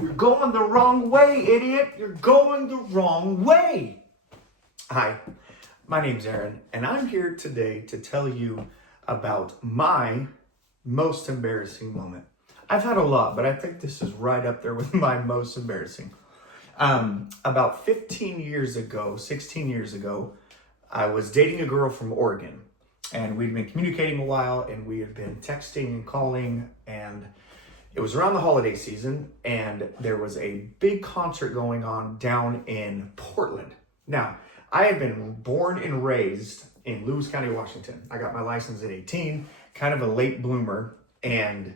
You're going the wrong way, idiot. You're going the wrong way. Hi, my name's Aaron, and I'm here today to tell you about my most embarrassing moment. I've had a lot, but I think this is right up there with my most embarrassing. About 16 years ago, I was dating a girl from Oregon, and we'd been communicating a while, and we had been texting and calling, and it was around the holiday season, and there was a big concert going on down in Portland. Now, I had been born and raised in Lewis County, Washington. I got my license at 18, kind of a late bloomer, and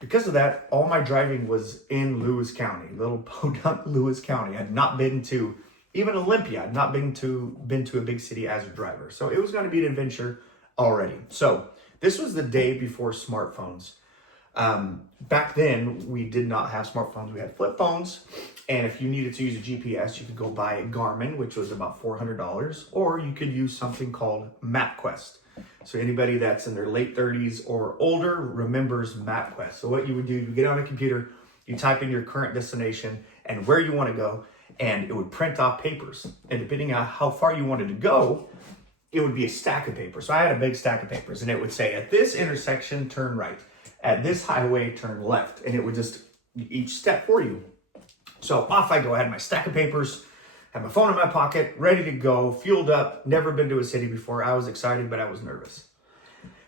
because of that, all my driving was in Lewis County, little podunk Lewis County. I had not been to even Olympia. I had not been to a big city as a driver. So it was going to be an adventure already. So this was the day before smartphones. Back then, we did not have smartphones. We had flip phones. And if you needed to use a GPS, you could go buy a Garmin, which was about $400, or you could use something called MapQuest. So anybody that's in their late 30s or older remembers MapQuest. So what you would do, you get on a computer, you type in your current destination and where you want to go, and it would print off papers. And depending on how far you wanted to go, it would be a stack of papers. So I had a big stack of papers, and it would say, at this intersection, turn right. At this highway, turn left. And it would just each step for you. So off I go. I had my stack of papers, had my phone in my pocket, ready to go, fueled up, never been to a city before. I was excited, but I was nervous.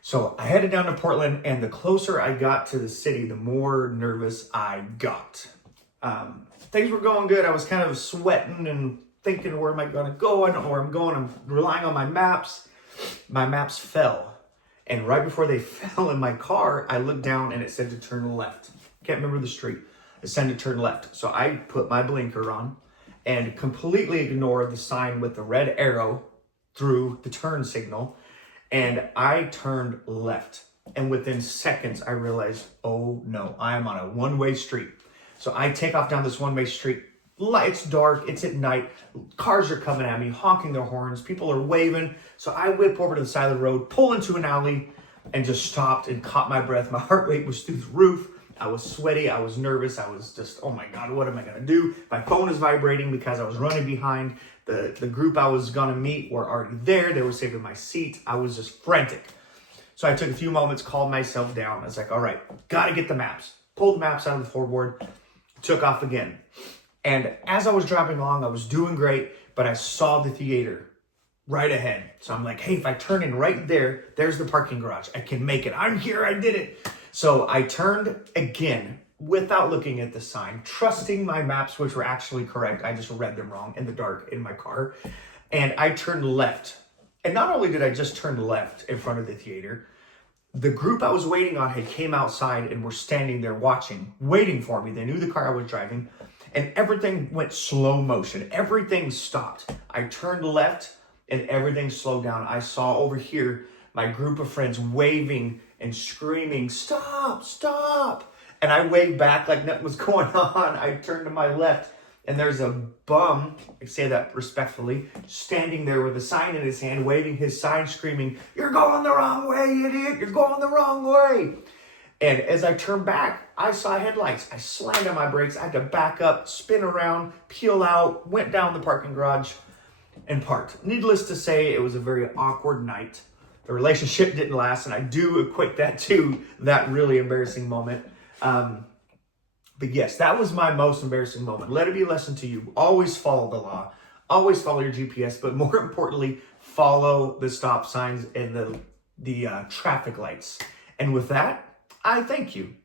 So I headed down to Portland, and the closer I got to the city, the more nervous I got. Things were going good. I was kind of sweating and thinking, where am I going to go? I don't know where I'm going. I'm relying on my maps. My maps fell. And right before they fell in my car, I looked down and it said to turn left. Can't remember the street. It said to turn left. So I put my blinker on and completely ignored the sign with the red arrow through the turn signal. And I turned left. And within seconds, I realized, oh no, I am on a one-way street. So I take off down this one-way street. It's dark, it's at night, cars are coming at me, honking their horns, people are waving. So I whip over to the side of the road, pull into an alley, and just stopped and caught my breath. My heart rate was through the roof. I was sweaty, I was nervous, I was just, oh my God, what am I gonna do? My phone is vibrating because I was running behind. The group I was gonna meet were already there. They were saving my seat. I was just frantic. So I took a few moments, calmed myself down. I was like, all right, gotta get the maps. Pulled the maps out of the floorboard, took off again. And as I was driving along, I was doing great, but I saw the theater right ahead. So I'm like, hey, if I turn in right there, there's the parking garage. I can make it. I'm here. I did it. So I turned again without looking at the sign, trusting my maps, which were actually correct. I just read them wrong in the dark in my car. And I turned left. And not only did I just turn left in front of the theater, the group I was waiting on had came outside and were standing there watching, waiting for me. They knew the car I was driving. And everything went slow motion. Everything stopped. I turned left and everything slowed down. I saw over here my group of friends waving and screaming, stop, stop. And I waved back like nothing was going on. I turned to my left and there's a bum, I say that respectfully, standing there with a sign in his hand, waving his sign, screaming, you're going the wrong way, idiot. You're going the wrong way. And as I turned back, I saw headlights. I slammed on my brakes. I had to back up, spin around, peel out, went down the parking garage, and parked. Needless to say, it was a very awkward night. The relationship didn't last, and I do equate that to that really embarrassing moment. But yes, that was my most embarrassing moment. Let it be a lesson to you. Always follow the law. Always follow your GPS, but more importantly, follow the stop signs and the traffic lights. And with that, I thank you.